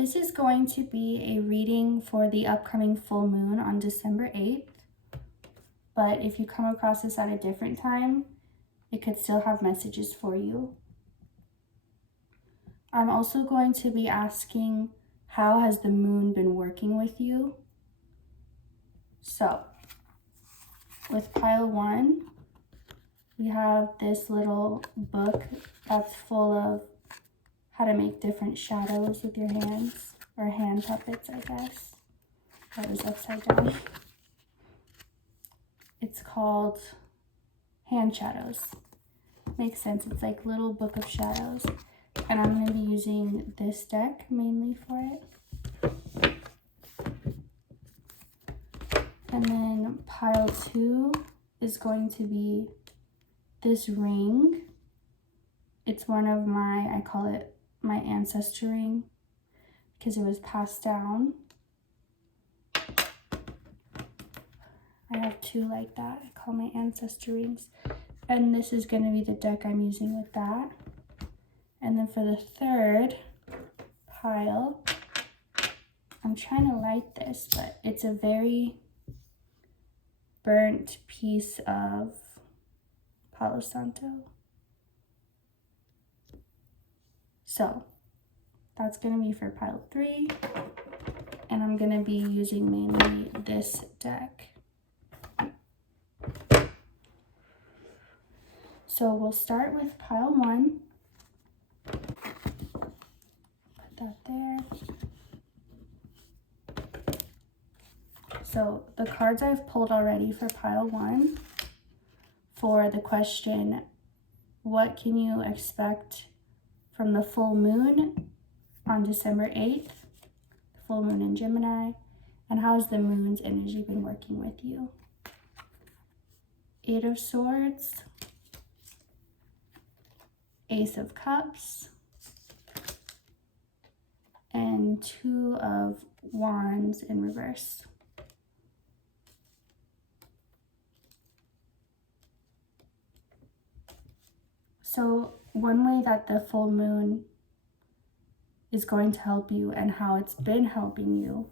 This is going to be a reading for the upcoming full moon on December 8th. But if you come across this at a different time, it could still have messages for you. I'm also going to be asking, how has the moon been working with you? So, with pile 1, we have this little book that's full of how to make different shadows with your hands, or hand puppets, I guess. That was upside down. It's called Hand Shadows. Makes sense, it's like little book of shadows. And I'm going to be using this deck mainly for it. And then pile 2 is going to be this ring. It's one of my, I call it my ancestor ring because it was passed down. I have 2 like that. I call my ancestor rings. And this is going to be the deck I'm using with that. And then for the 3rd pile, I'm trying to light this, but it's a very burnt piece of Palo Santo. So that's going to be for pile 3. And I'm going to be using mainly this deck. So we'll start with pile 1. Put that there. So the cards I've pulled already for pile 1 for the question, what can you expect from the full moon on December 8th, the full moon in Gemini, and how has the moon's energy been working with you? 8 of Swords, Ace of Cups, and 2 of Wands in reverse. So one way that the full moon is going to help you and how it's been helping you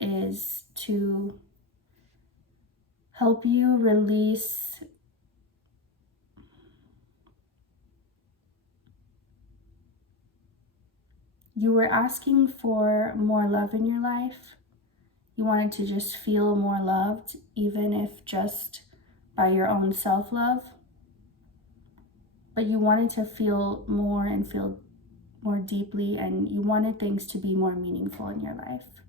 is to help you release you were asking for more love in your life. You wanted to just feel more loved, even if just by your own self-love. But you wanted to feel more and feel more deeply, and you wanted things to be more meaningful in your life.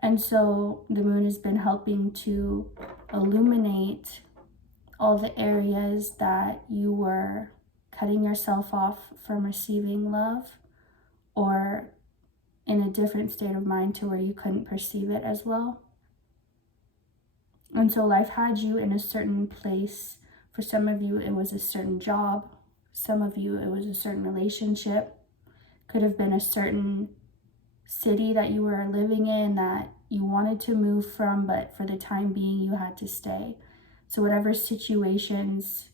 And so the moon has been helping to illuminate all the areas that you were cutting yourself off from receiving love, or in a different state of mind to where you couldn't perceive it as well. And so life had you in a certain place. For some of you, it was a certain job. Some of you, it was a certain relationship. Could have been a certain city that you were living in that you wanted to move from, but for the time being, you had to stay. So whatever situations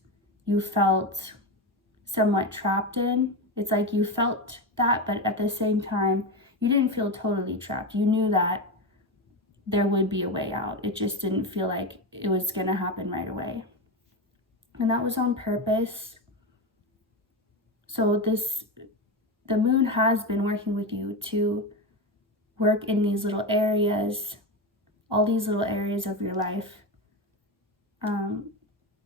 you felt somewhat trapped in, it's like you felt that, but at the same time, you didn't feel totally trapped. You knew that there would be a way out. It just didn't feel like it was going to happen right away. And that was on purpose. So the moon has been working with you to work in these little areas, all these little areas of your life that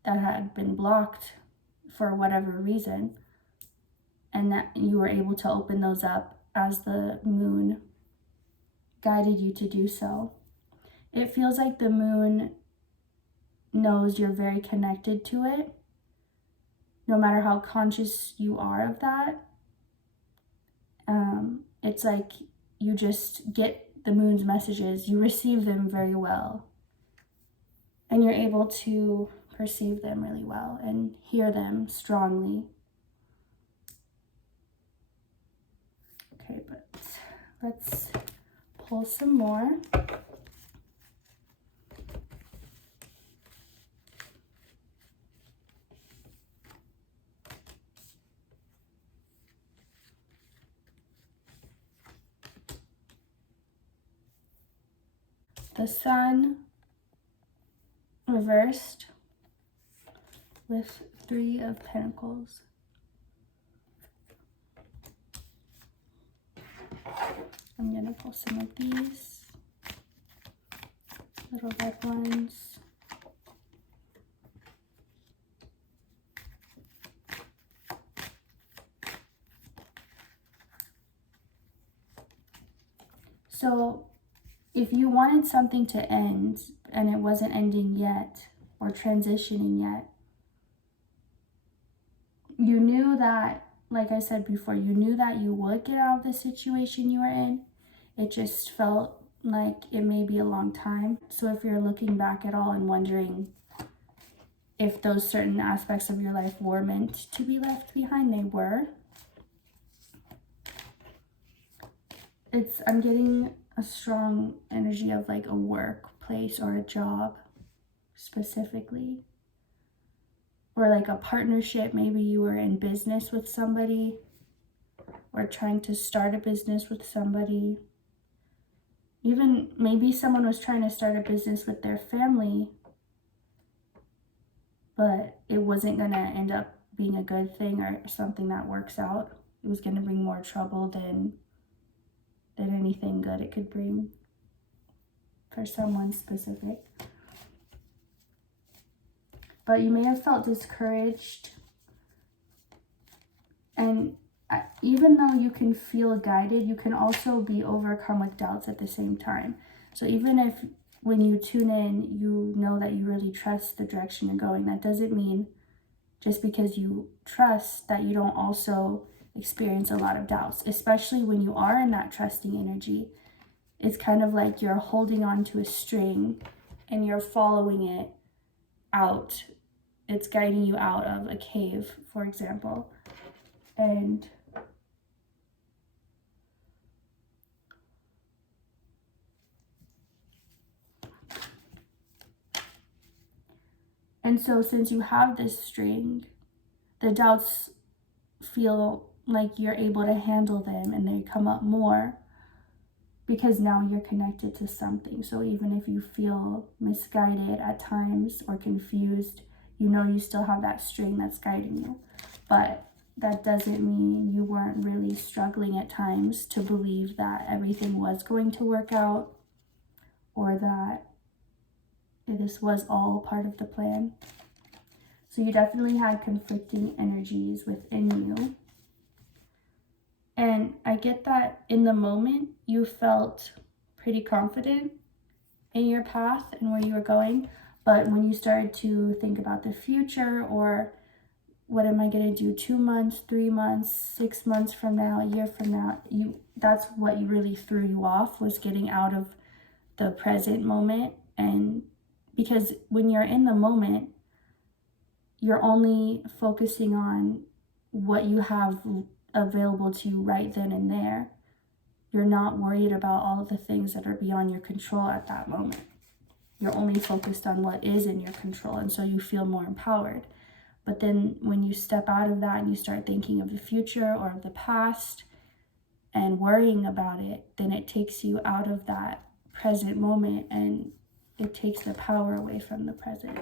had been blocked for whatever reason, and that you were able to open those up as the moon guided you to do so. It feels like the moon knows you're very connected to it, no matter how conscious you are of that. It's like you just get the moon's messages, you receive them very well, and you're able to perceive them really well and hear them strongly. Okay, but let's pull some more. the Sun reversed with 3 of Pentacles. I'm going to pull some of these little red ones. So if you wanted something to end and it wasn't ending yet or transitioning yet, you knew that, like I said before, you knew that you would get out of the situation you were in. It just felt like it may be a long time. So if you're looking back at all and wondering if those certain aspects of your life were meant to be left behind, they were. I'm getting a strong energy of like a workplace or a job specifically, or like a partnership. Maybe you were in business with somebody or trying to start a business with somebody. Even maybe someone was trying to start a business with their family, but it wasn't going to end up being a good thing or something that works out. It was going to bring more trouble than anything good it could bring for someone specific. But you may have felt discouraged. And even though you can feel guided, you can also be overcome with doubts at the same time. So even if when you tune in, you know that you really trust the direction you're going, that doesn't mean just because you trust that you don't also experience a lot of doubts, especially when you are in that trusting energy. It's kind of like you're holding on to a string and you're following it out. It's guiding you out of a cave, for example. And so since you have this string, the doubts feel like you're able to handle them and they come up more because now you're connected to something. So even if you feel misguided at times or confused, you know you still have that string that's guiding you. But that doesn't mean you weren't really struggling at times to believe that everything was going to work out or that this was all part of the plan. So you definitely had conflicting energies within you. And I get that in the moment you felt pretty confident in your path and where you were going. But when you started to think about the future, or what am I going to do 2 months, 3 months, 6 months from now, a year from now, that's what really threw you off, was getting out of the present moment. And because when you're in the moment, you're only focusing on what you have available to you right then and there. You're not worried about all of the things that are beyond your control at that moment. You're only focused on what is in your control, and so you feel more empowered. But then when you step out of that and you start thinking of the future or of the past and worrying about it, then it takes you out of that present moment and it takes the power away from the present.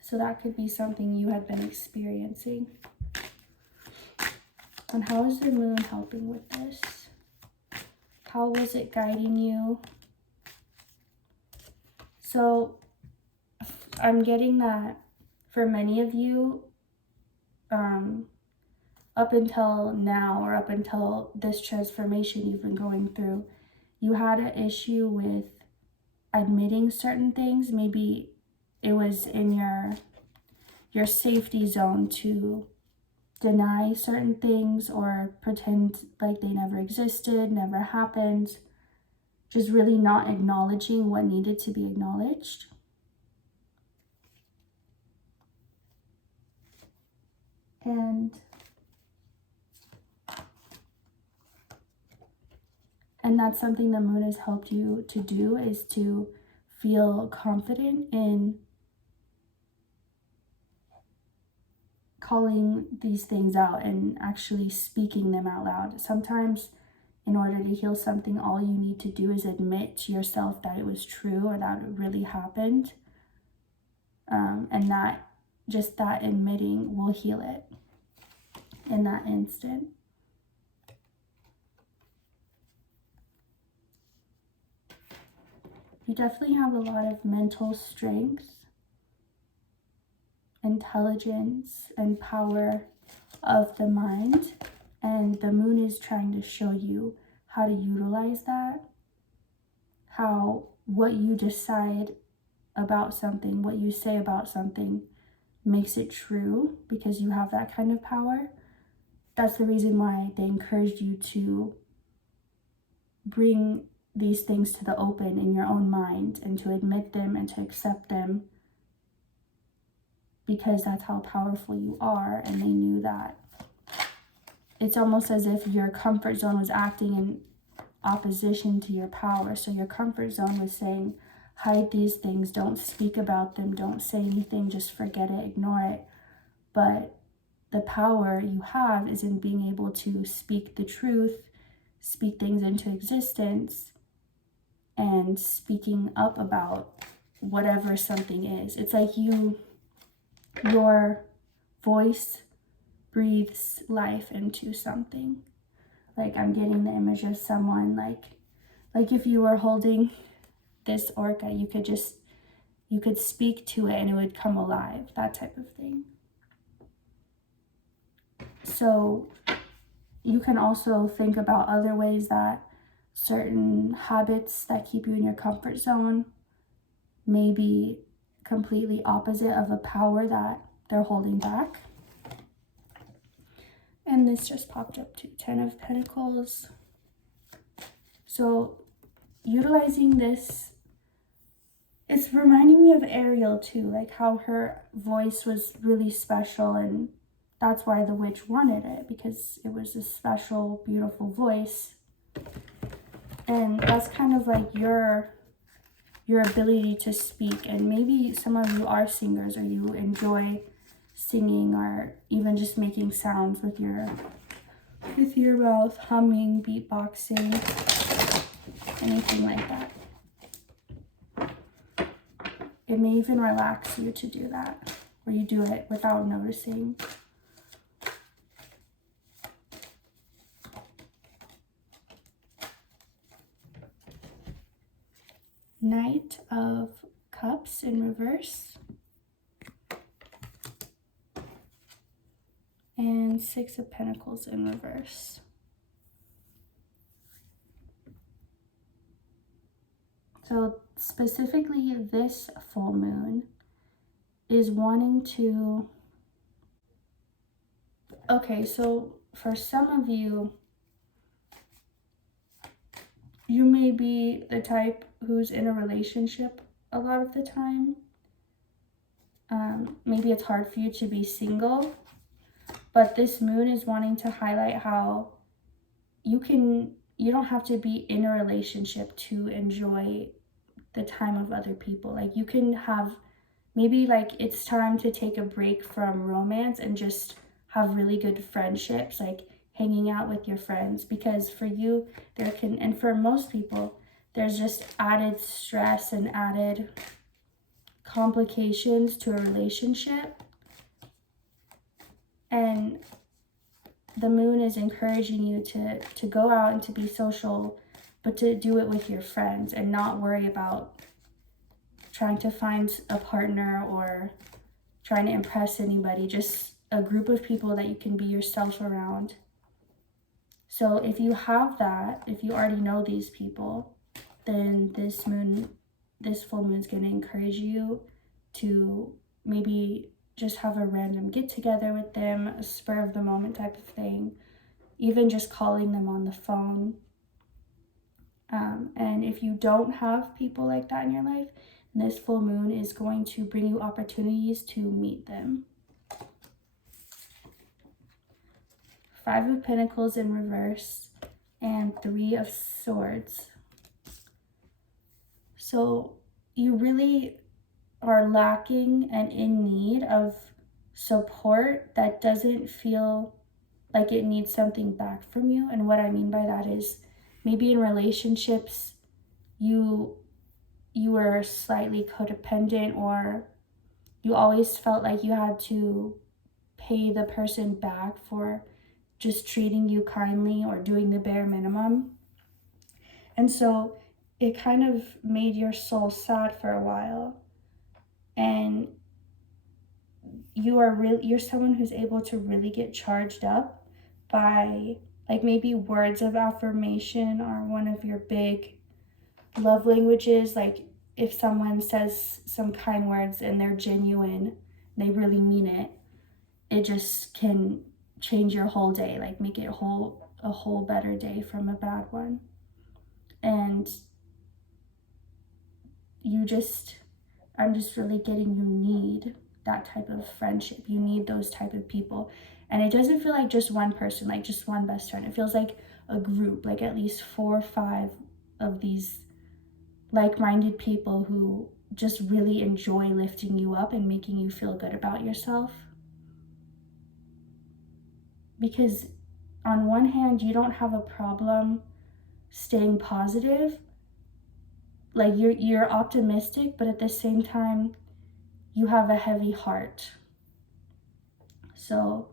So that could be something you had been experiencing. And how is the moon helping with this? How was it guiding you? So I'm getting that for many of you, up until now, or up until this transformation you've been going through, you had an issue with admitting certain things. Maybe it was in your safety zone to deny certain things or pretend like they never existed, never happened, just really not acknowledging what needed to be acknowledged. And that's something the moon has helped you to do, is to feel confident in calling these things out and actually speaking them out loud. Sometimes in order to heal something, all you need to do is admit to yourself that it was true or that it really happened. And that just that admitting will heal it in that instant. You definitely have a lot of mental strength, intelligence, and power of the mind. And the moon is trying to show you how to utilize that, how what you decide about something, what you say about something makes it true because you have that kind of power. That's the reason why they encouraged you to bring these things to the open in your own mind and to admit them and to accept them, because that's how powerful you are. And they knew that. It's almost as if your comfort zone was acting in opposition to your power. So your comfort zone was saying, hide these things, don't speak about them, don't say anything, just forget it, ignore it. But the power you have is in being able to speak the truth, speak things into existence, and speaking up about whatever something is. It's like your voice breathes life into something. Like, I'm getting the image of someone like if you were holding this orca, you could speak to it and it would come alive, that type of thing. So you can also think about other ways that certain habits that keep you in your comfort zone may be completely opposite of a power that they're holding back. And this just popped up to 10 of Pentacles. So utilizing this, it's reminding me of Ariel too, like how her voice was really special, and that's why the witch wanted it, because it was a special, beautiful voice. And that's kind of like your ability to speak. And maybe some of you are singers, or you enjoy singing, or even just making sounds with your mouth, humming, beatboxing, anything like that. It may even relax you to do that, or you do it without noticing. Knight of Cups in reverse. And Six of Pentacles in reverse. So specifically, this full moon is wanting to... Okay, so for some of you, you may be the type who's in a relationship a lot of the time. Maybe it's hard for you to be single, but this moon is wanting to highlight how you don't have to be in a relationship to enjoy the time of other people. Like, you can have, maybe like it's time to take a break from romance and just have really good friendships, like hanging out with your friends. Because for you, and for most people, there's just added stress and added complications to a relationship. And the moon is encouraging you to go out and to be social, but to do it with your friends and not worry about trying to find a partner or trying to impress anybody. Just a group of people that you can be yourself around. So if you have that, if you already know these people, then this full moon is going to encourage you to maybe just have a random get together with them, a spur of the moment type of thing, even just calling them on the phone. And if you don't have people like that in your life, this full moon is going to bring you opportunities to meet them. Five of Pentacles in reverse and Three of Swords. So you really are lacking and in need of support that doesn't feel like it needs something back from you. And what I mean by that is Maybe in relationships, you were slightly codependent, or you always felt like you had to pay the person back for just treating you kindly or doing the bare minimum. And so it kind of made your soul sad for a while. And you're someone who's able to really get charged up by, like, maybe words of affirmation are one of your big love languages. Like, if someone says some kind words and they're genuine, they really mean it, it just can change your whole day, like make it a whole better day from a bad one. And I'm just really getting, you need that type of friendship. You need those type of people. And it doesn't feel like just one person, like just one best friend. It feels like a group, like at least 4 or 5 of these like-minded people who just really enjoy lifting you up and making you feel good about yourself. Because on one hand, you don't have a problem staying positive. Like, you're optimistic, but at the same time, you have a heavy heart. So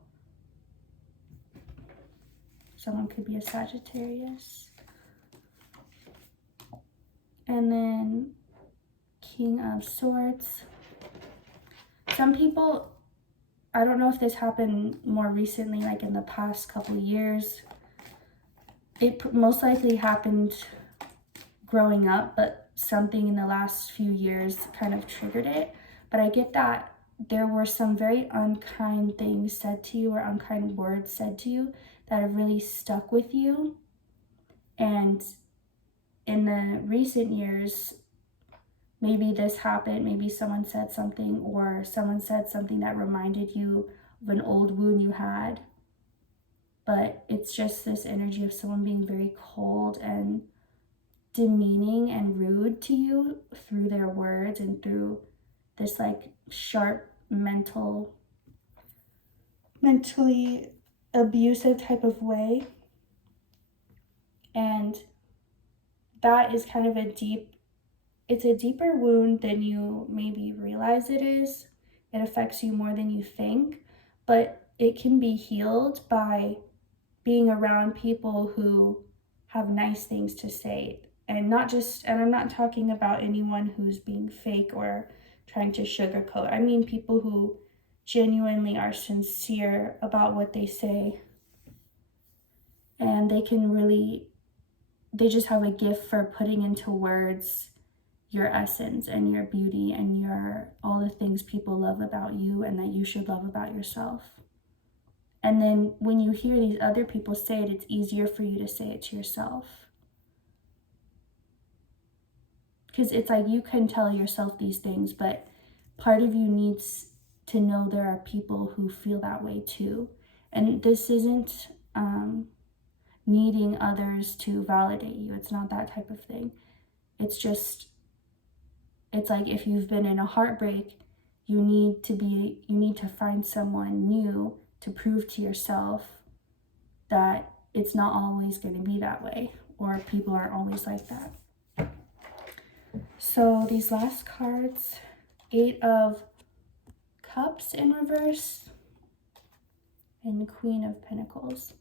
someone could be a Sagittarius. And then King of Swords. Some people, I don't know if this happened more recently, like in the past couple of years. It most likely happened growing up, but something in the last few years kind of triggered it. But I get that there were some very unkind things said to you, or unkind words said to you, that have really stuck with you. And in the recent years, maybe this happened, maybe someone said something, or someone said something that reminded you of an old wound you had. But it's just this energy of someone being very cold and demeaning and rude to you through their words and through this like sharp mentally abusive type of way. And that is kind of it's a deeper wound than you maybe realize it is. It affects you more than you think, but it can be healed by being around people who have nice things to say. And I'm not talking about anyone who's being fake or trying to sugarcoat. I mean people who genuinely are sincere about what they say. And they just have a gift for putting into words your essence and your beauty and all the things people love about you and that you should love about yourself. And then when you hear these other people say it, it's easier for you to say it to yourself. Because it's like you can tell yourself these things, but part of you needs to know there are people who feel that way too. And this isn't needing others to validate you. It's not that type of thing. It's like if you've been in a heartbreak, you need to find someone new to prove to yourself that it's not always going to be that way, or people aren't always like that. So these last cards, 8 of Cups in reverse and Queen of Pentacles.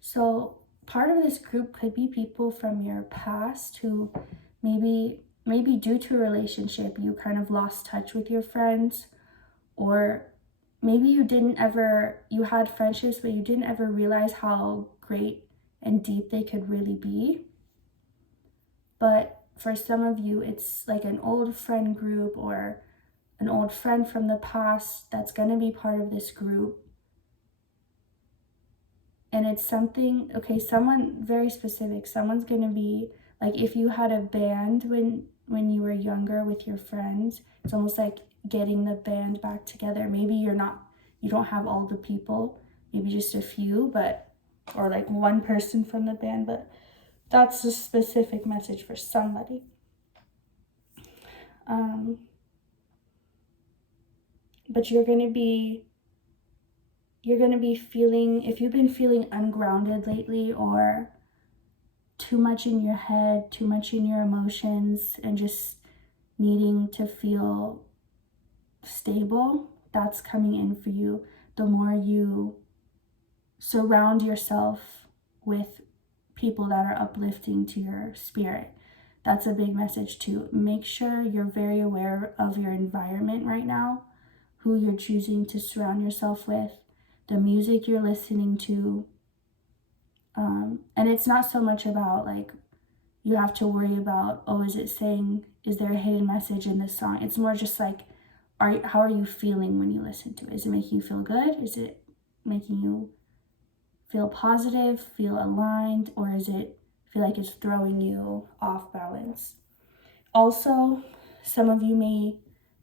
So part of this group could be people from your past who maybe due to a relationship you kind of lost touch with your friends, or maybe you had friendships but you didn't ever realize how great and deep they could really be. But for some of you, it's like an old friend group or an old friend from the past that's going to be part of this group. And it's someone very specific. Someone's going to be like, if you had a band when you were younger with your friends, it's almost like getting the band back together. Maybe you don't have all the people, maybe just a few, or like one person from the band, but that's a specific message for somebody. But you're going to be feeling, if you've been feeling ungrounded lately or too much in your head, too much in your emotions, and just needing to feel stable, that's coming in for you. The more you surround yourself with people that are uplifting to your spirit, that's a big message too. Make sure you're very aware of your environment right now, who you're choosing to surround yourself with, the music you're listening to. And it's not so much about like you have to worry about, oh, is there a hidden message in this song? It's more just like, how are you feeling when you listen to it? Is it making you feel good? Is it making you feel positive, feel aligned, or is it feel like it's throwing you off balance? Also, some of you may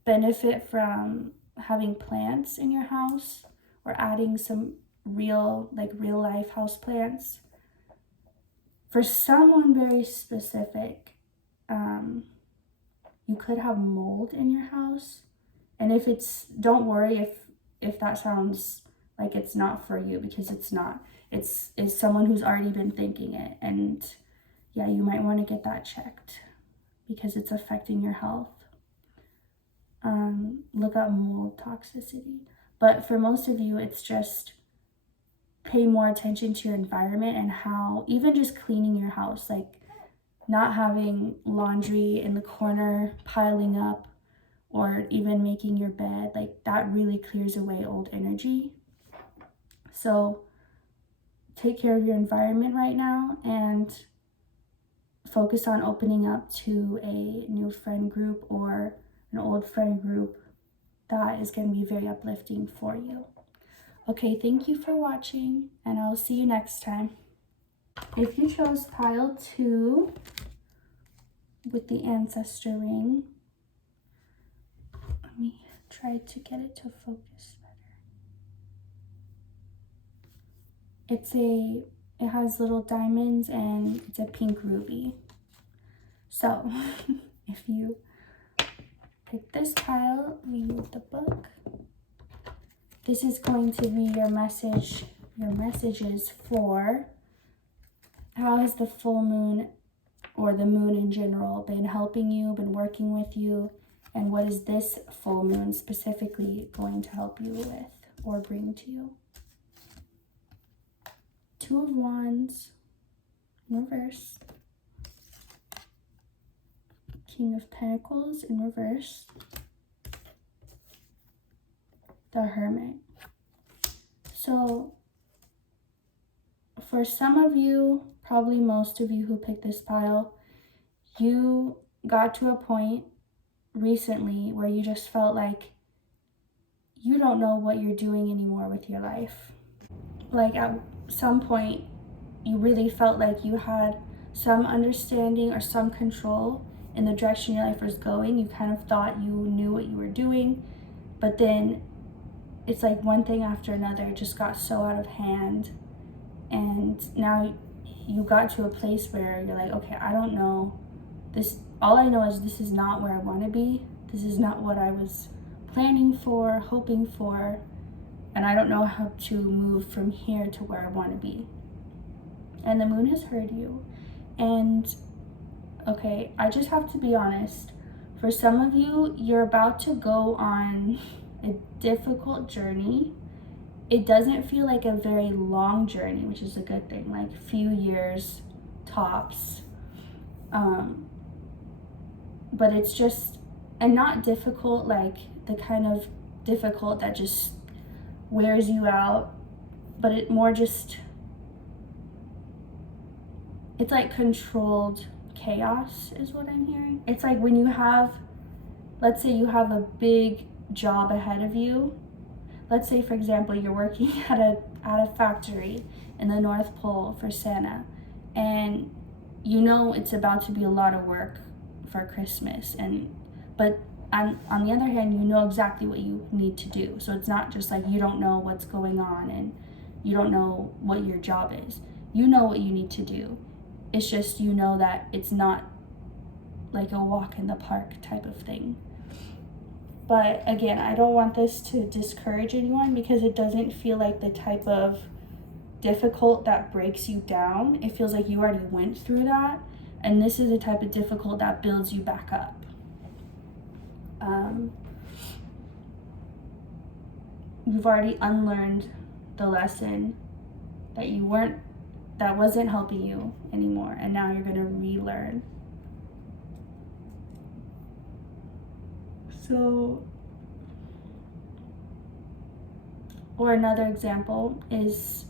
benefit from having plants in your house or adding some real life house plants. For someone very specific, you could have mold in your house. And don't worry if that sounds like it's not for you, because it's not. It's someone who's already been thinking it. And yeah, you might want to get that checked because it's affecting your health. Look up mold toxicity. But for most of you, it's just pay more attention to your environment and how, even just cleaning your house, like not having laundry in the corner piling up, or even making your bed, like that really clears away old energy. So take care of your environment right now and focus on opening up to a new friend group or an old friend group that is going to be very uplifting for you. Okay, thank you for watching, and I'll see you next time. If you chose pile 2 with the ancestor ring, let me try to get it to focus better. It has little diamonds and it's a pink ruby. So if you pick this pile, read the book. This is going to be your messages for how has the full moon or the moon in general been helping you, been working with you, and what is this full moon specifically going to help you with or bring to you. 2 of Wands in reverse. King of Pentacles in reverse. The Hermit. So for some of you, probably most of you who picked this pile, you got to a point recently where you just felt like you don't know what you're doing anymore with your life. Like at some point, you really felt like you had some understanding or some control in the direction your life was going. You kind of thought you knew what you were doing, but then it's like one thing after another just got so out of hand, and now you got to a place where you're like, okay, I don't know this. All I know is this is not where I want to be. This is not what I was planning for, hoping for, and I don't know how to move from here to where I want to be. And the moon has heard you. And okay, I just have to be honest. For some of you, you're about to go on a difficult journey. It doesn't feel like a very long journey, which is a good thing, like few years tops. But it's just, and not difficult, like the kind of difficult that just wears you out, but it more just, it's like controlled chaos is what I'm hearing. It's like when you have, let's say you have a big job ahead of you. Let's say, for example, you're working at a factory in the North Pole for Santa, and you know it's about to be a lot of work for Christmas, but on the other hand, you know exactly what you need to do. So it's not just like you don't know what's going on and you don't know what your job is. You know what you need to do. It's just you know that it's not like a walk in the park type of thing. But again, I don't want this to discourage anyone because it doesn't feel like the type of difficult that breaks you down. It feels like you already went through that. And this is the type of difficult that builds you back up. You've already unlearned the lesson that wasn't helping you anymore. And now you're going to relearn. So, or another example is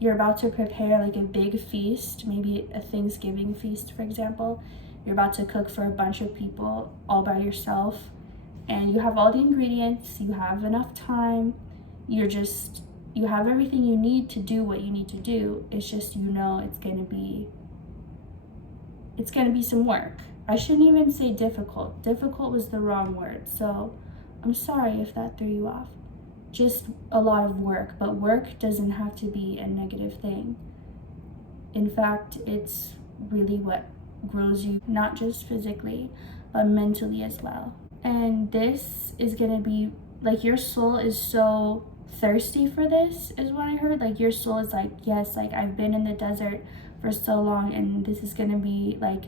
you're about to prepare like a big feast, maybe a Thanksgiving feast, for example. You're about to cook for a bunch of people all by yourself, and you have all the ingredients, you have enough time, you have everything you need to do what you need to do. It's just, it's gonna be some work. I shouldn't even say difficult. Difficult was the wrong word, so I'm sorry if that threw you off. Just a lot of work, but work doesn't have to be a negative thing. In fact, it's really what grows you, not just physically, but mentally as well. And this is gonna be, like, your soul is so thirsty for this, is what I heard. Like, your soul is like, yes, like, I've been in the desert for so long, and this is gonna be like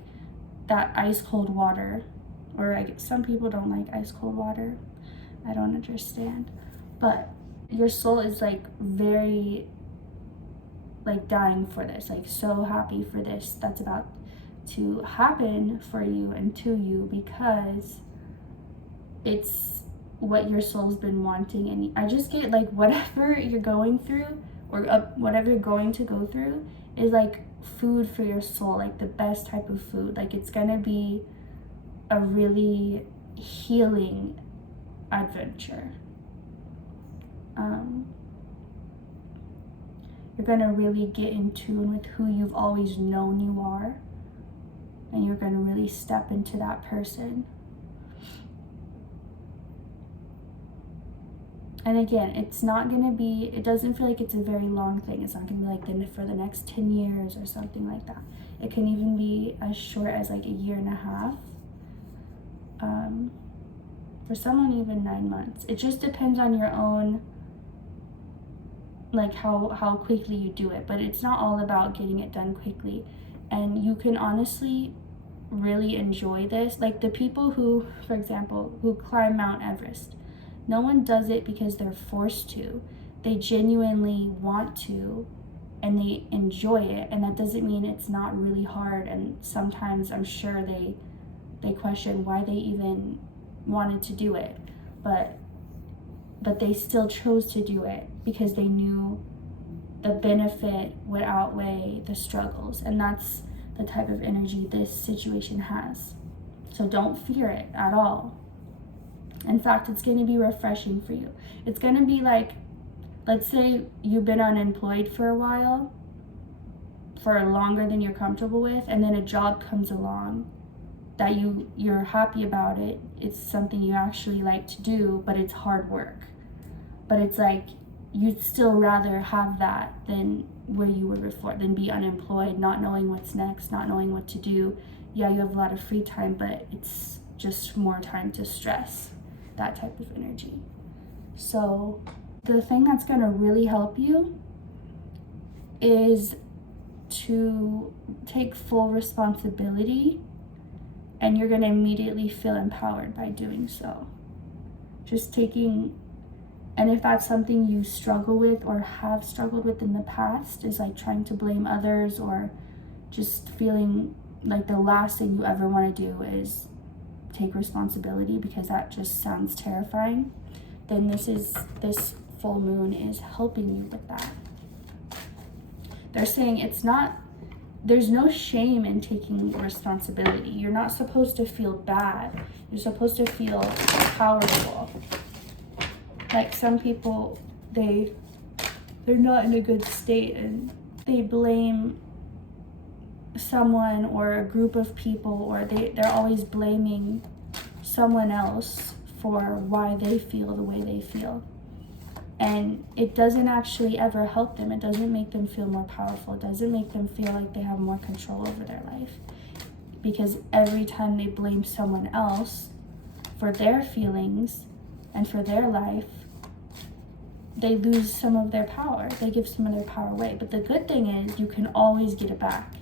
that ice cold water. Or like, some people don't like ice cold water. I don't understand. But your soul is like very like dying for this, like so happy for this that's about to happen for you and to you, because it's what your soul's been wanting. And I just get like, whatever you're going through, or whatever you're going to go through, is like food for your soul, like the best type of food. Like, it's gonna be a really healing adventure. You're gonna really get in tune with who you've always known you are, and you're gonna really step into that person. And again, it's not gonna be, it doesn't feel like it's a very long thing. It's not gonna be like for the next 10 years or something like that. It can even be as short as like a year and a half. For someone, even 9 months. It just depends on your own, like how quickly you do it. But it's not all about getting it done quickly. And you can honestly really enjoy this. Like, the people who, for example, who climb Mount Everest, no one does it because they're forced to. They genuinely want to, and they enjoy it. And that doesn't mean it's not really hard. And sometimes I'm sure they question why they even wanted to do it, but they still chose to do it because they knew the benefit would outweigh the struggles. And that's the type of energy this situation has. So don't fear it at all. In fact, it's going to be refreshing for you. It's going to be like, let's say you've been unemployed for a while, for longer than you're comfortable with, and then a job comes along that you're happy about it. It's something you actually like to do, but it's hard work. But it's like, you'd still rather have that than where you were before, than be unemployed, not knowing what's next, not knowing what to do. Yeah, you have a lot of free time, but it's just more time to stress, that type of energy. So the thing that's going to really help you is to take full responsibility, and you're going to immediately feel empowered by doing so. Just taking, and if that's something you struggle with or have struggled with in the past, is like trying to blame others, or just feeling like the last thing you ever want to do is take responsibility, because that just sounds terrifying, then this full moon is helping you with that. They're saying there's no shame in taking responsibility. You're not supposed to feel bad. You're supposed to feel powerful. Like, some people, they're not in a good state, and they blame someone or a group of people, or they're always blaming someone else for why they feel the way they feel. And it doesn't actually ever help them. It doesn't make them feel more powerful. It doesn't make them feel like they have more control over their life. Because every time they blame someone else for their feelings and for their life, they lose some of their power. They give some of their power away. But the good thing is you can always get it back.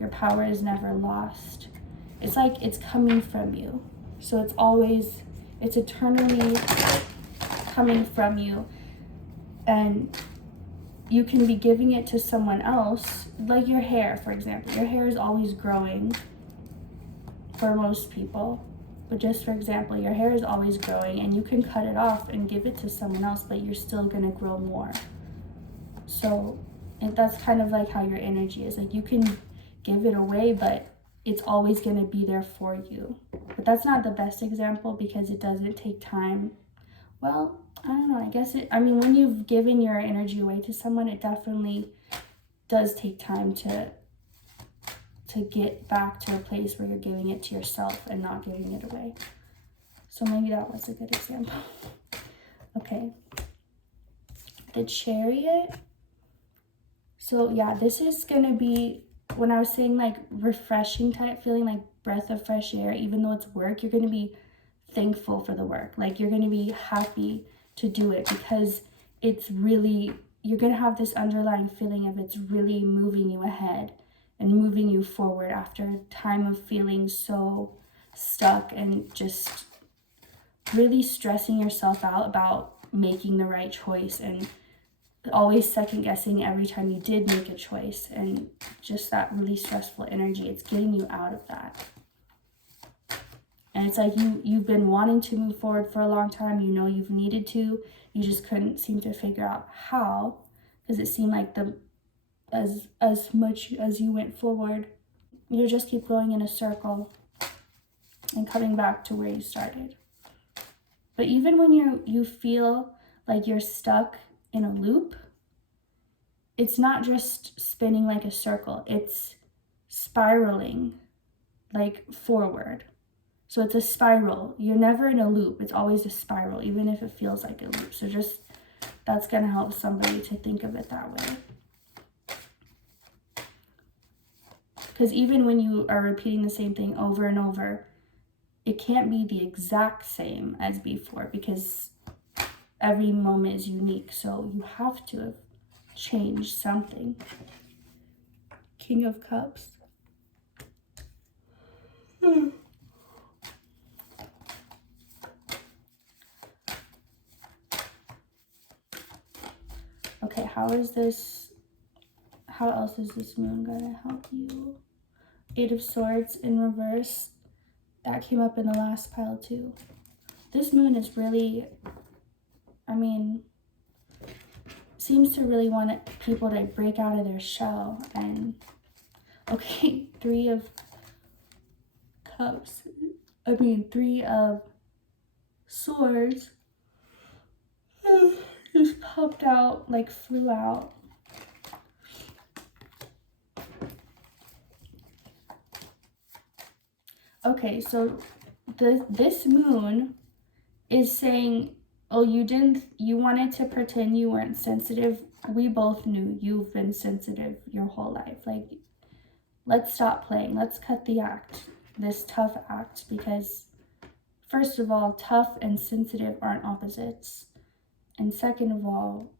Your power is never lost. It's like it's coming from you. So it's eternally coming from you. And you can be giving it to someone else, like your hair, for example. Your hair is always growing for most people. But just for example, your hair is always growing and you can cut it off and give it to someone else, but you're still gonna grow more. So that's kind of like how your energy is. Like you can give it away, but it's always gonna be there for you. But that's not the best example because it doesn't take time. Well, I don't know, when you've given your energy away to someone, it definitely does take time to get back to a place where you're giving it to yourself and not giving it away. So maybe that was a good example. Okay. The Chariot. So yeah, this is gonna be, when I was saying like refreshing type feeling, like breath of fresh air, even though it's work, you're gonna be thankful for the work. Like you're gonna be happy to do it because it's really, you're gonna have this underlying feeling of it's really moving you ahead and moving you forward after a time of feeling so stuck and just really stressing yourself out about making the right choice and always second guessing every time you did make a choice, and just that really stressful energy. It's getting you out of that. And it's like you've been wanting to move forward for a long time. You know you've needed to. You just couldn't seem to figure out how, because it seemed like as much as you went forward, you just keep going in a circle and coming back to where you started. But even when you feel like you're stuck in a loop, it's not just spinning like a circle, it's spiraling like forward. So it's a spiral. You're never in a loop. It's always a spiral, even if it feels like a loop. So just, that's going to help somebody to think of it that way. Because even when you are repeating the same thing over and over, it can't be the exact same as before because every moment is unique. So you have to have changed something. King of Cups. Okay, how else is this moon gonna help you? 8 of Swords in reverse. That came up in the last pile too. This moon is really, seems to really want people to break out of their shell. And okay, 3 of Cups. 3 of Swords. Just popped out, like flew out. Okay, so this moon is saying, oh, you wanted to pretend you weren't sensitive. We both knew you've been sensitive your whole life. Like, let's stop playing. Let's cut the act, this tough act, because first of all, tough and sensitive aren't opposites. And second of all,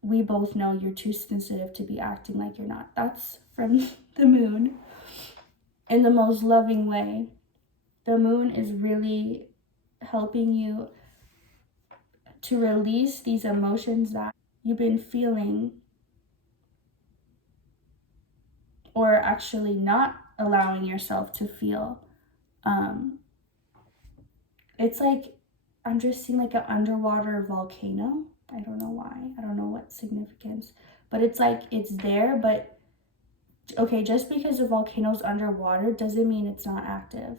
we both know you're too sensitive to be acting like you're not. That's from the moon in the most loving way. The moon is really helping you to release these emotions that you've been feeling, or actually not allowing yourself to feel. It's like, I'm just seeing like an underwater volcano. I don't know why. I don't know what significance. But it's like, it's there, but okay, just because a volcano's underwater doesn't mean it's not active,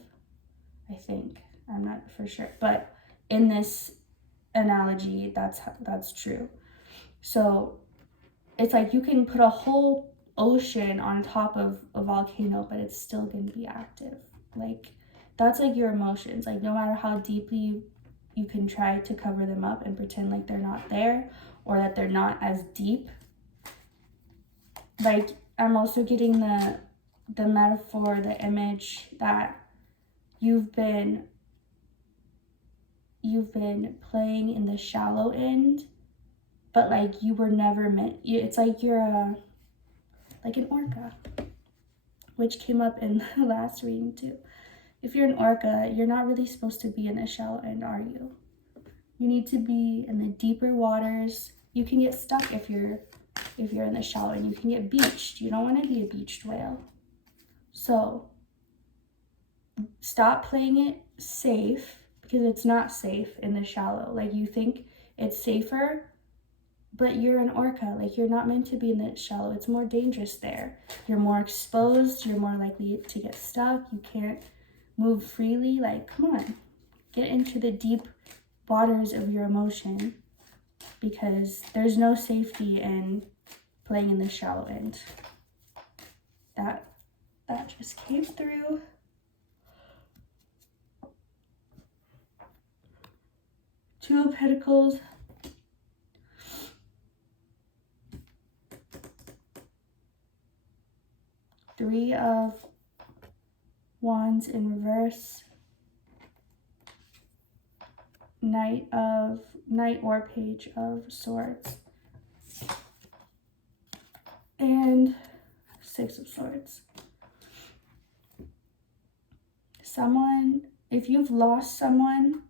I think. I'm not for sure. But in this analogy, that's true. So it's like you can put a whole ocean on top of a volcano, but it's still going to be active. Like, that's like your emotions. Like, no matter how deeply you can try to cover them up and pretend like they're not there or that they're not as deep. Like, I'm also getting the metaphor, the image that you've been playing in the shallow end, but like you were never meant, it's like you're like an orca, which came up in the last reading too. If you're an orca, you're not really supposed to be in the shallow end, are you? You need to be in the deeper waters. You can get stuck if you're in the shallow end. You can get beached. You don't want to be a beached whale. So stop playing it safe, because it's not safe in the shallow. Like, you think it's safer, but you're an orca. Like, you're not meant to be in the shallow. It's more dangerous there. You're more exposed. You're more likely to get stuck. You can't move freely. Like, come on, get into the deep waters of your emotion, because there's no safety in playing in the shallow end. That just came through. Two of Pentacles. Three of Wands in reverse. Knight or Page of Swords. And Six of Swords. If you've lost someone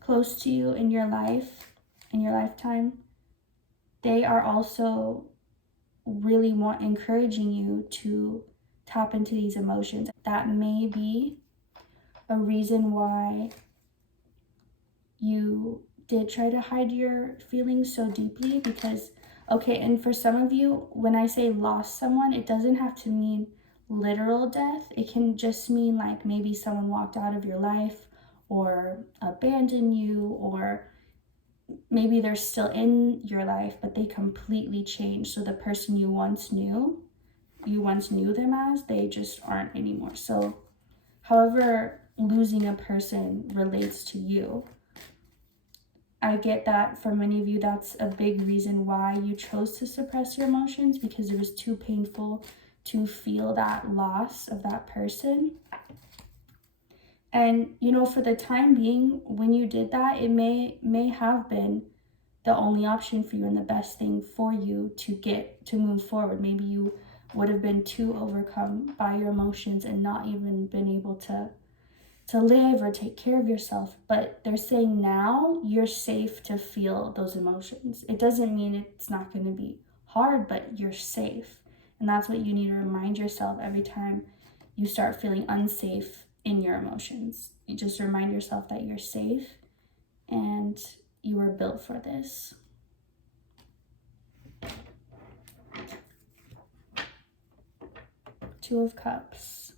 close to you in your life, in your lifetime, they are also really encouraging you to tap into these emotions. That may be a reason why you did try to hide your feelings so deeply, because, okay, and for some of you, when I say lost someone, it doesn't have to mean literal death. It can just mean like maybe someone walked out of your life or abandoned you, or maybe they're still in your life, but they completely changed. So the person you once knew them as, they just aren't anymore. So however losing a person relates to you, I get that for many of you, that's a big reason why you chose to suppress your emotions, because it was too painful to feel that loss of that person. And, you know, for the time being, when you did that, it may have been the only option for you and the best thing for you to move forward. Maybe you would have been too overcome by your emotions and not even been able to live or take care of yourself. But they're saying now you're safe to feel those emotions. It doesn't mean it's not going to be hard, but you're safe. And that's what you need to remind yourself every time you start feeling unsafe in your emotions. You just remind yourself that you're safe and you were built for this. Two of Cups.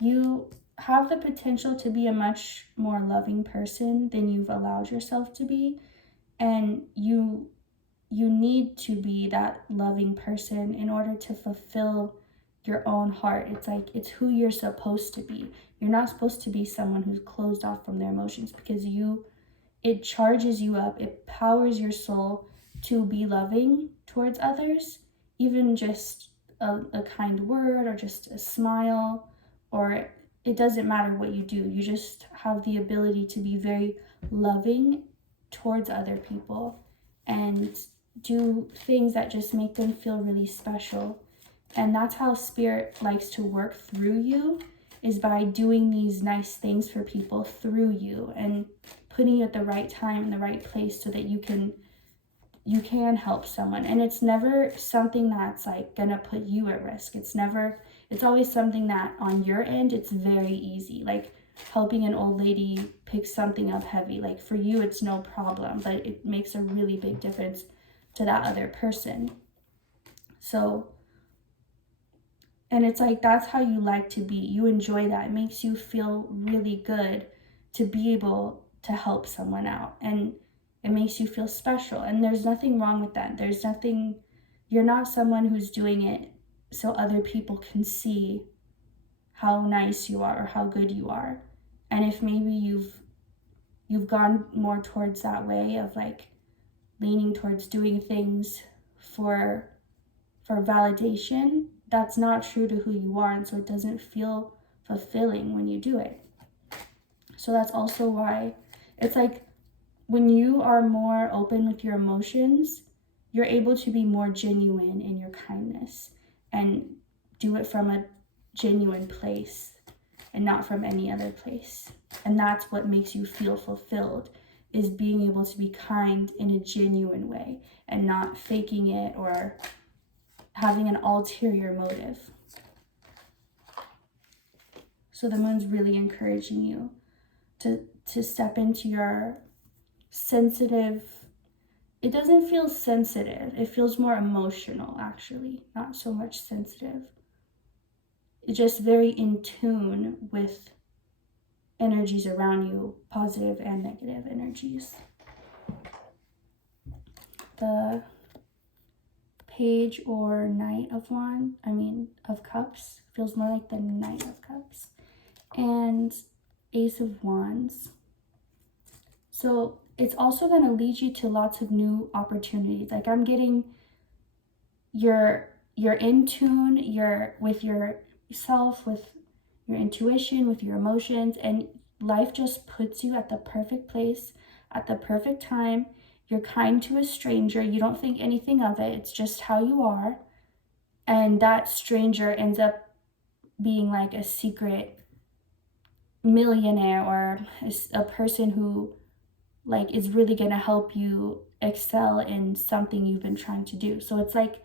You have the potential to be a much more loving person than you've allowed yourself to be, and you need to be that loving person in order to fulfill your own heart. It's like, it's who you're supposed to be. You're not supposed to be someone who's closed off from their emotions, because it charges you up, it powers your soul to be loving towards others. Even just a kind word, or just a smile, or it doesn't matter what you do. You just have the ability to be very loving towards other people and do things that just make them feel really special. And that's how Spirit likes to work through you, is by doing these nice things for people through you and putting you at the right time in the right place so that you can help someone. And it's never something that's like gonna put you at risk. It's always something that on your end, it's very easy. Like helping an old lady pick something up heavy. Like for you, it's no problem, but it makes a really big difference to that other person. So, and it's like, that's how you like to be. You enjoy that. It makes you feel really good to be able to help someone out. And it makes you feel special. And there's nothing wrong with that. You're not someone who's doing it so other people can see how nice you are or how good you are. And if maybe you've gone more towards that way of like leaning towards doing things for validation, that's not true to who you are, and so it doesn't feel fulfilling when you do it. So that's also why it's like when you are more open with your emotions, you're able to be more genuine in your kindness and do it from a genuine place and not from any other place. And that's what makes you feel fulfilled, is being able to be kind in a genuine way and not faking it or having an ulterior motive. So the moon's really encouraging you to step into your sensitive. It doesn't feel sensitive. It feels more emotional, actually, not so much sensitive. It's just very in tune with energies around you, positive and negative energies. The Page or Knight of of Cups feels more like the Knight of Cups. And Ace of Wands. So it's also going to lead you to lots of new opportunities. Like, I'm getting you're in tune, you're with yourself, with your intuition, with your emotions, and life just puts you at the perfect place at the perfect time. You're kind to a stranger. You don't think anything of it. It's just how you are. And that stranger ends up being like a secret millionaire or a person who like is really going to help you excel in something you've been trying to do. So it's like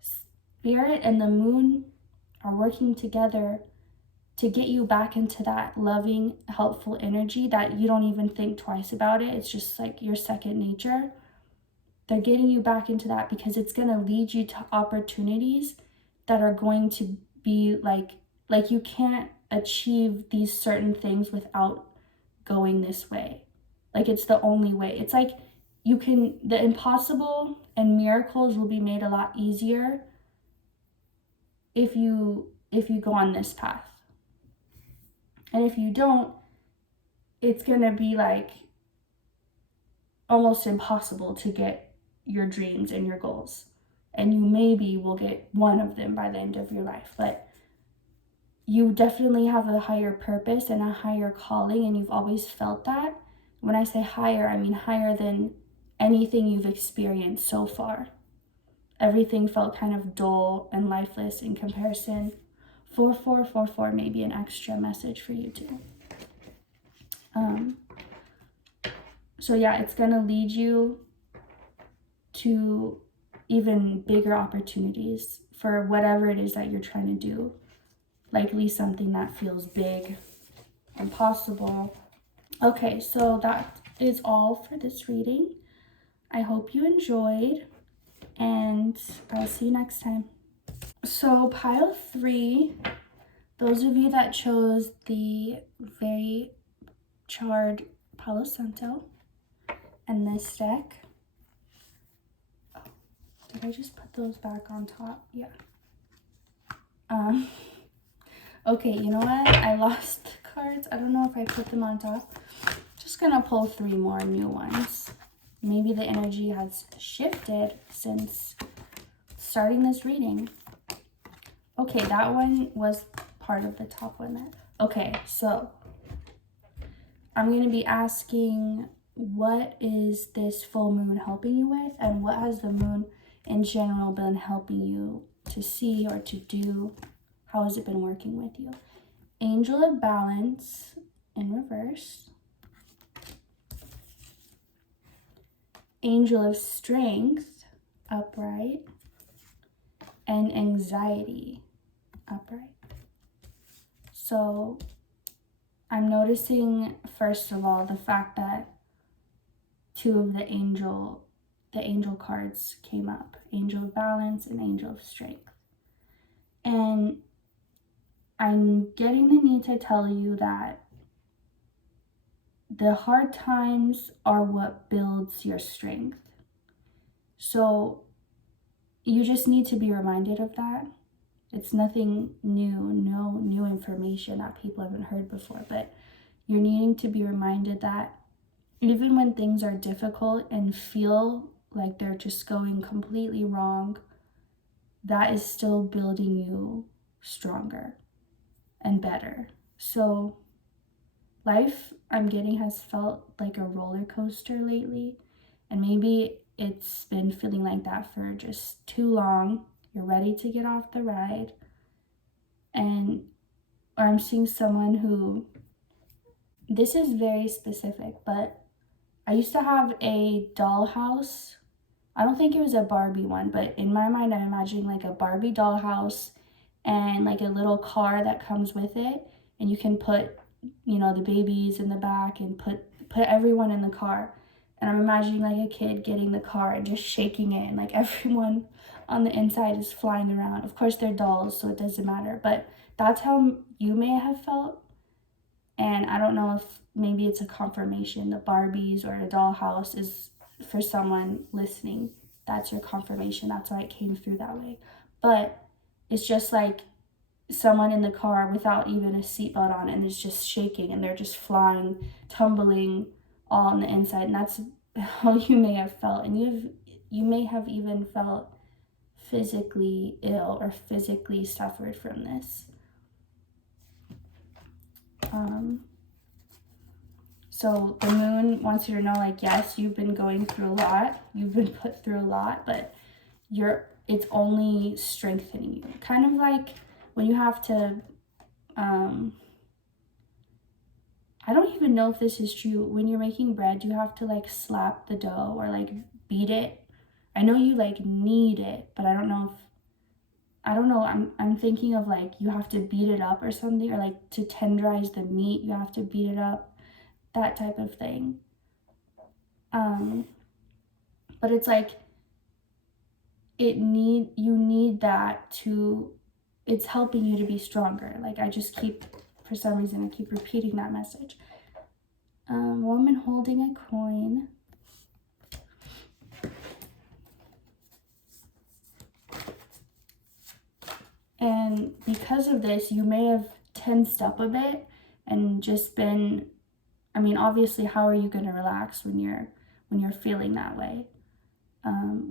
Spirit and the moon are working together to get you back into that loving, helpful energy that you don't even think twice about it. It's just like your second nature. They're getting you back into that because it's going to lead you to opportunities that are going to be like you can't achieve these certain things without going this way. Like, it's the only way. It's like the impossible and miracles will be made a lot easier if you go on this path. And if you don't, it's going to be like almost impossible to get your dreams and your goals. And you maybe will get one of them by the end of your life. But you definitely have a higher purpose and a higher calling, and you've always felt that. When I say higher, I mean higher than anything you've experienced so far. Everything felt kind of dull and lifeless in comparison. 4444 may be an extra message for you too. So yeah, it's going to lead you to even bigger opportunities for whatever it is that you're trying to do. Likely something that feels big and possible. Okay, so that is all for this reading. I hope you enjoyed, and I'll see you next time. So pile 3, those of you that chose the very charred Palo Santo and this deck. Oh, did I just put those back on top? Yeah. Okay, you know what? I lost the cards. I don't know if I put them on top. Just gonna pull 3 more new ones. Maybe the energy has shifted since starting this reading. Okay, that one was part of the top one there. Okay, so I'm going to be asking, what is this full moon helping you with? And what has the moon in general been helping you to see or to do? How has it been working with you? Angel of Balance in reverse. Angel of Strength upright. And Anxiety upright. So I'm noticing, first of all, the fact that 2 of the angel cards came up. Angel of Balance and Angel of Strength. And I'm getting the need to tell you that the hard times are what builds your strength. So you just need to be reminded of that. It's nothing new, no new information that people haven't heard before, but you're needing to be reminded that even when things are difficult and feel like they're just going completely wrong, that is still building you stronger and better. So life, I'm getting, has felt like a roller coaster lately. And maybe it's been feeling like that for just too long. You're ready to get off the ride. And or I'm seeing someone who, this is very specific, but I used to have a dollhouse. I don't think it was a Barbie one, but in my mind, I'm imagining like a Barbie dollhouse and like a little car that comes with it. And you can put, the babies in the back and put everyone in the car. And I'm imagining like a kid getting the car and just shaking it, and like everyone on the inside is flying around. Of course, they're dolls, so it doesn't matter. But that's how you may have felt. And I don't know if maybe it's a confirmation. The Barbies or a dollhouse is, for someone listening, that's your confirmation. That's why it came through that way. But it's just like someone in the car without even a seatbelt on, and it's just shaking, and they're just flying, tumbling all on the inside. And that's how you may have felt. And you may have even felt physically ill or physically suffered from this. So the moon wants you to know, like, yes, you've been going through a lot, you've been put through a lot, but it's only strengthening you. Kind of like when you have to, I don't even know if this is true. When you're making bread, you have to like slap the dough or like beat it. I know you like knead it, but I don't know. I'm thinking of like you have to beat it up or something, or like to tenderize the meat, you have to beat it up, that type of thing. But it's like you need that to, it's helping you to be stronger. Like for some reason, I keep repeating that message. Woman holding a coin. And because of this, you may have tensed up a bit and just been, obviously, how are you going to relax when you're feeling that way?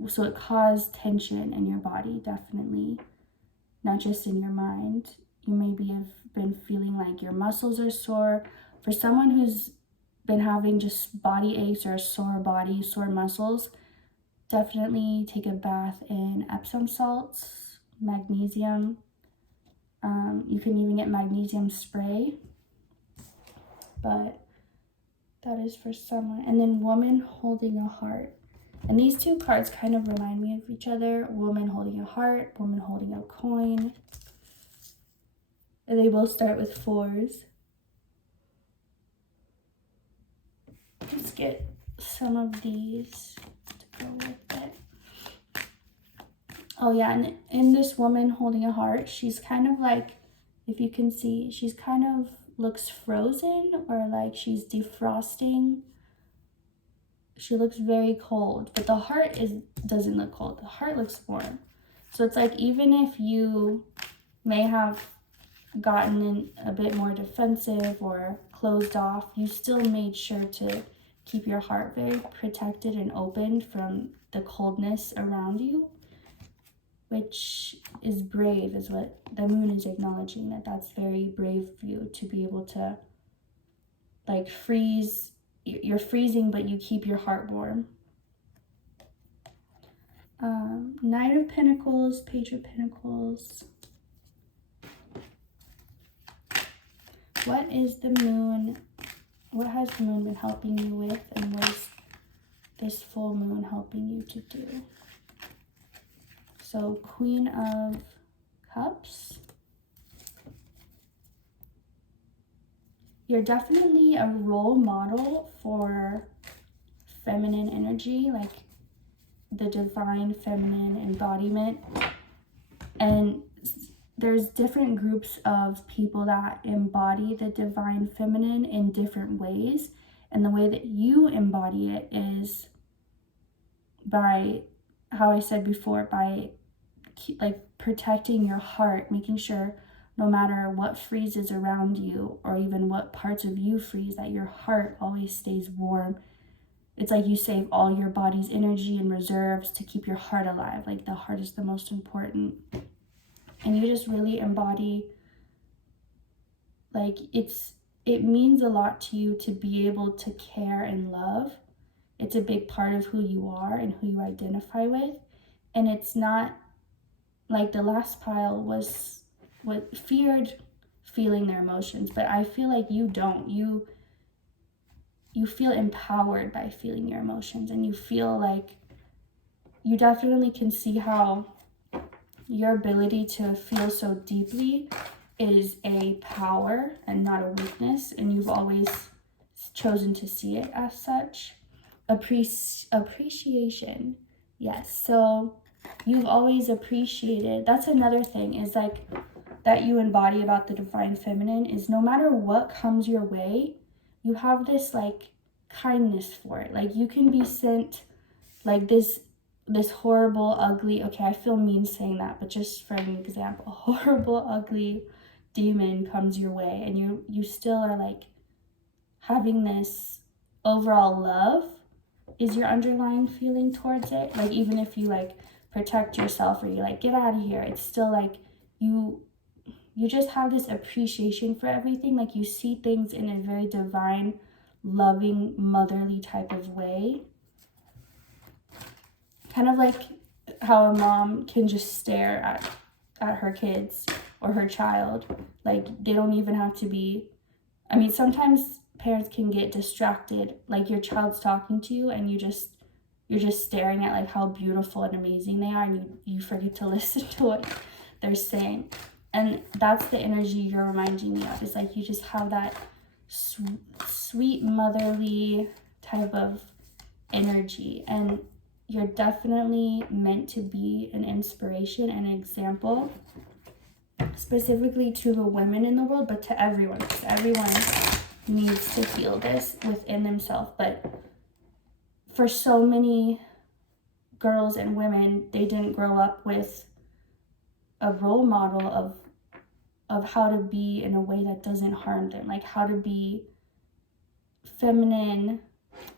So it caused tension in your body, definitely, not just in your mind. You maybe have been feeling like your muscles are sore. For someone who's been having just body aches or sore body, sore muscles, definitely take a bath in Epsom salts, magnesium. You can even get magnesium spray, but that is for someone. And then woman holding a heart. And these two cards kind of remind me of each other. Woman holding a heart, woman holding a coin. And they both start with 4s. Let's get some of these to go with it. Oh yeah, and in this woman holding a heart, she's kind of like, if you can see, she's kind of looks frozen, or like she's defrosting. She looks very cold, but the heart doesn't look cold. The heart looks warm. So it's like, even if you may have gotten a bit more defensive or closed off, you still made sure to keep your heart very protected and open from the coldness around you, which is brave, is what the moon is acknowledging. That's very brave for you to be able to like freeze. You're freezing, but you keep your heart warm. Knight of Pentacles, Page of Pentacles. What is the moon? What has the moon been helping you with, and what is this full moon helping you to do? So Queen of Cups. You're definitely a role model for feminine energy, like the divine feminine embodiment. And there's different groups of people that embody the divine feminine in different ways. And the way that you embody it is by, how I said before, by like protecting your heart, making sure no matter what freezes around you, or even what parts of you freeze, that your heart always stays warm. It's like you save all your body's energy and reserves to keep your heart alive. Like the heart is the most important. And you just really embody, like, it's it means a lot to you to be able to care and love. It's a big part of who you are and who you identify with. And it's not like the last pile was what feared feeling their emotions, but I feel like you don't. You feel empowered by feeling your emotions, and you feel like you definitely can see how your ability to feel so deeply is a power and not a weakness, and you've always chosen to see it as such. Appreciation, yes. So you've always appreciated. That's another thing, is like that you embody about the divine feminine, is no matter what comes your way, you have this like kindness for it. Like you can be sent like this horrible, ugly, okay, I feel mean saying that, but just for an example, horrible, ugly demon comes your way, and you still are like having this overall love is your underlying feeling towards it. Like even if you like protect yourself, or you like get out of here, it's still like you just have this appreciation for everything. Like you see things in a very divine, loving, motherly type of way. Kind of like how a mom can just stare at her kids or her child. Like they don't even have to be, I mean, sometimes parents can get distracted, like your child's talking to you and you're just staring at like how beautiful and amazing they are, and you forget to listen to what they're saying. And that's the energy you're reminding me of. It's like you just have that sweet motherly type of energy, and you're definitely meant to be an inspiration and an example, specifically to the women in the world, but to everyone, because everyone needs to feel this within themselves. But for so many girls and women, they didn't grow up with a role model of how to be in a way that doesn't harm them, like how to be feminine,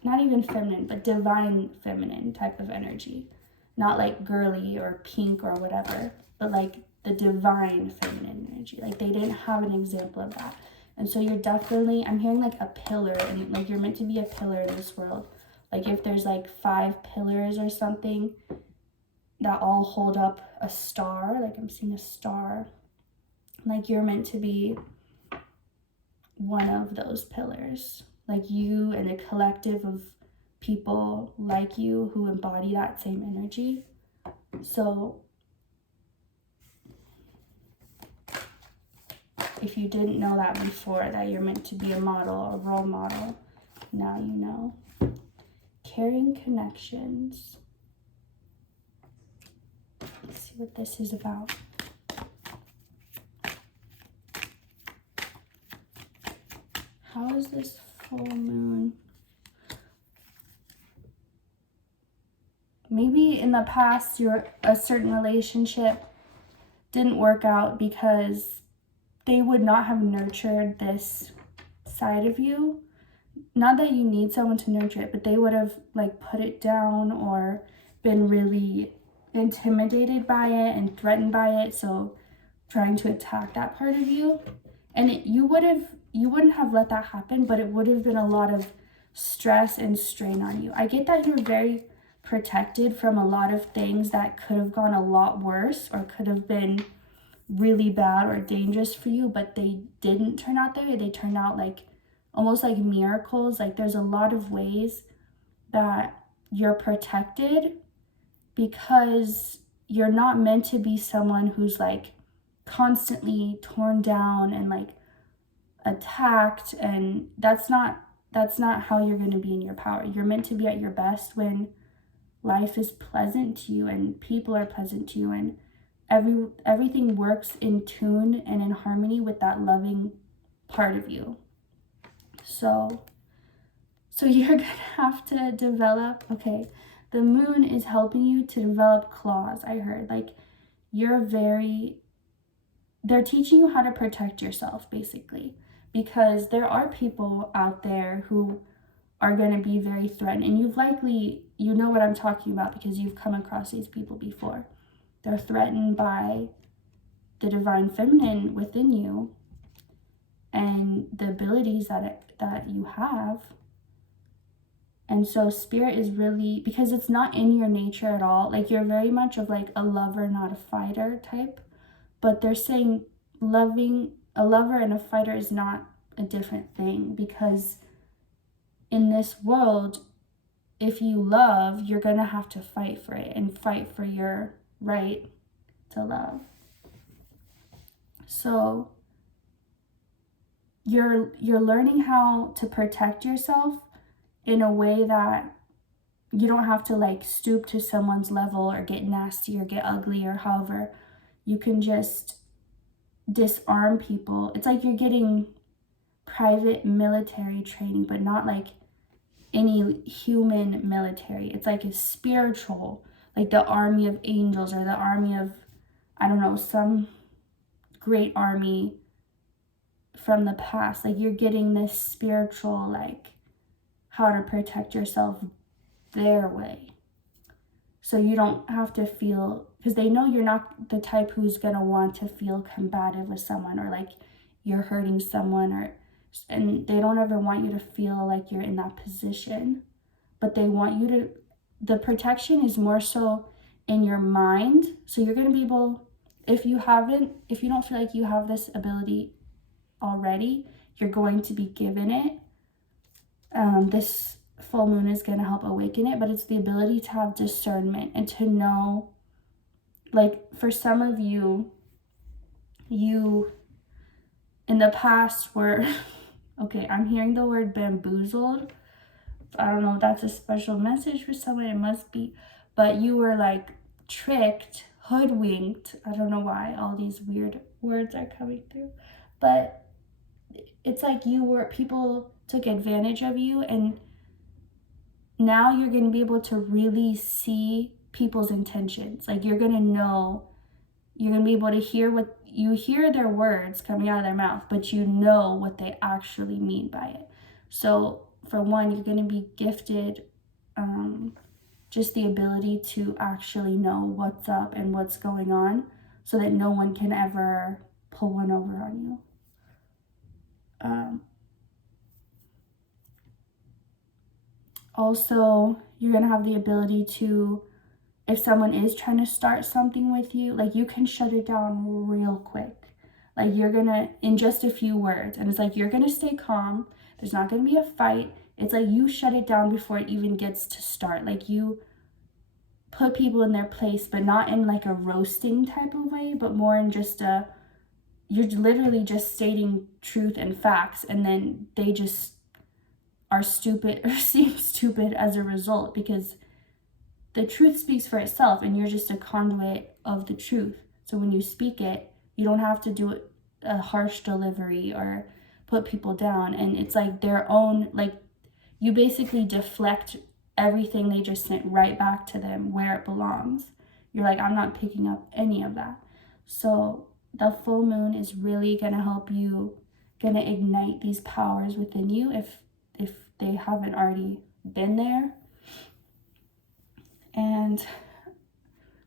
not even feminine, but divine feminine type of energy, not like girly or pink or whatever, but like the divine feminine energy. Like they didn't have an example of that. And so you're definitely, I'm hearing like a pillar, and like you're meant to be a pillar in this world. Like if there's like 5 pillars or something that all hold up a star, like I'm seeing a star, like you're meant to be one of those pillars. Like you and a collective of people like you who embody that same energy. So if you didn't know that before, that you're meant to be a model, a role model, now you know. Caring connections. Let's see what this is about. How is this full moon? Maybe in the past, a certain relationship didn't work out because they would not have nurtured this side of you. Not that you need someone to nurture it, but they would have like put it down or been really intimidated by it and threatened by it, so trying to attack that part of you. And you wouldn't have let that happen, but it would have been a lot of stress and strain on you. I get that you're very protected from a lot of things that could have gone a lot worse or could have been really bad or dangerous for you, but they didn't turn out that way. They turned out like almost like miracles. Like there's a lot of ways that you're protected, because you're not meant to be someone who's like constantly torn down and like attacked, and that's not how you're going to be in your power. You're meant to be at your best when life is pleasant to you and people are pleasant to you, and everything works in tune and in harmony with that loving part of you. So you're gonna have to develop, okay, the moon is helping you to develop claws, I heard. Like they're teaching you how to protect yourself, basically, because there are people out there who are going to be very threatened, and you know what I'm talking about because you've come across these people before. They're threatened by the divine feminine within you, and and the abilities that you have. And so Spirit is really, because it's not in your nature at all, like you're very much of like a lover, not a fighter type, but they're saying a lover and a fighter is not a different thing, because in this world, if you love, you're going to have to fight for it and fight for your right to love. So you're learning how to protect yourself in a way that you don't have to like stoop to someone's level or get nasty or get ugly or however. You can just disarm people. It's like you're getting private military training, but not like any human military. It's like a spiritual, like the army of angels or the army of, I don't know, some great army from the past. Like you're getting this spiritual, like how to protect yourself their way. So you don't have to feel, because they know you're not the type who's going to want to feel combative with someone or like you're hurting someone, and they don't ever want you to feel like you're in that position. But they want you to, the protection is more so in your mind. So you're going to be able, if you don't feel like you have this ability already, you're going to be given it. This full moon is going to help awaken it, but it's the ability to have discernment and to know, like for some of you in the past were, okay, I'm hearing the word bamboozled. I don't know if that's a special message for someone, it must be, but you were like tricked, hoodwinked. I don't know why all these weird words are coming through, but it's like people took advantage of you, and now you're going to be able to really see people's intentions. Like you're going to be able to hear their words coming out of their mouth, but you know what they actually mean by it. So for one, you're going to be gifted just the ability to actually know what's up and what's going on, so that no one can ever pull one over on you. Also, you're going to have the ability to, if someone is trying to start something with you, like you can shut it down real quick. Like you're going to, in just a few words, and it's like you're going to stay calm. There's not going to be a fight. It's like you shut it down before it even gets to start. Like you put people in their place, but not in like a roasting type of way, but more in just you're literally just stating truth and facts, and then they just are stupid or seem stupid as a result, because the truth speaks for itself and you're just a conduit of the truth. So when you speak it, you don't have to do a harsh delivery or put people down, and it's like their own, like you basically deflect everything they just sent right back to them where it belongs. You're like, I'm not picking up any of that. So the full moon is really going to help you, going to ignite these powers within you if they haven't already been there. And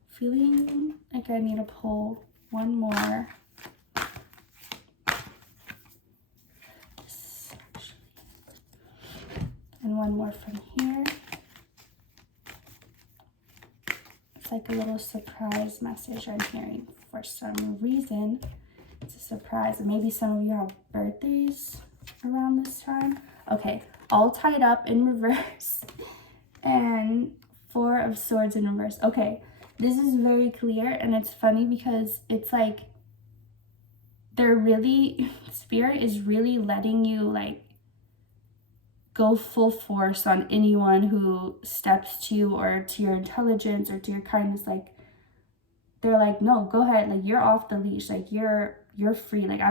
feeling like I need to pull one more. And one more from here. It's like a little surprise message I'm hearing for some reason. It's a surprise. And maybe some of you have birthdays around this time. Okay, all tied up in reverse. And 4 of Swords in reverse. Okay, this is very clear, and it's funny because it's like Spirit is really letting you like go full force on anyone who steps to you or to your intelligence or to your kindness. Like they're like, no, go ahead, like you're off the leash, like you're free. Like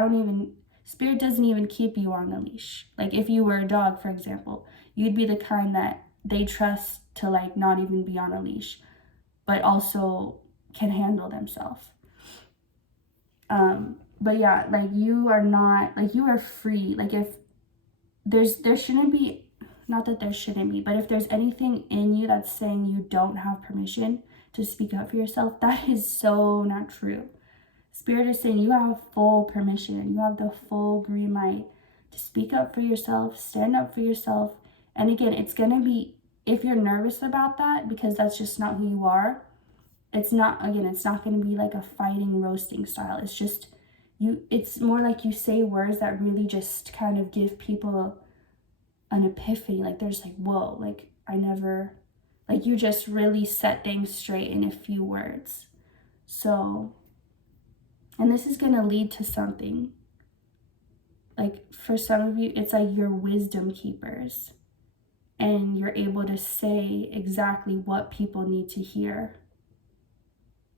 Spirit doesn't even keep you on the leash. Like if you were a dog, for example, you'd be the kind that they trust to like not even be on a leash, but also can handle themselves. But yeah, like you are not, like you are free. Like if there shouldn't be, not that there shouldn't be, but if there's anything in you that's saying you don't have permission to speak up for yourself, that is so not true. Spirit is saying you have full permission and you have the full green light to speak up for yourself, stand up for yourself. And again, it's going to be, if you're nervous about that, because that's just not who you are, it's not going to be like a fighting, roasting style. It's just, it's more like you say words that really just kind of give people an epiphany. Like there's like, whoa, like you just really set things straight in a few words. So, and this is going to lead to something. Like for some of you, it's like you're wisdom keepers, and you're able to say exactly what people need to hear.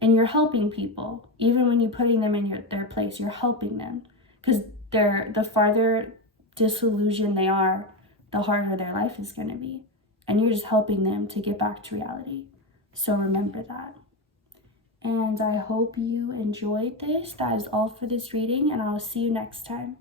And you're helping people, even when you're putting them in their place, you're helping them, because the farther disillusioned they are, the harder their life is going to be. And you're just helping them to get back to reality. So remember that. And I hope you enjoyed this. That is all for this reading, and I'll see you next time.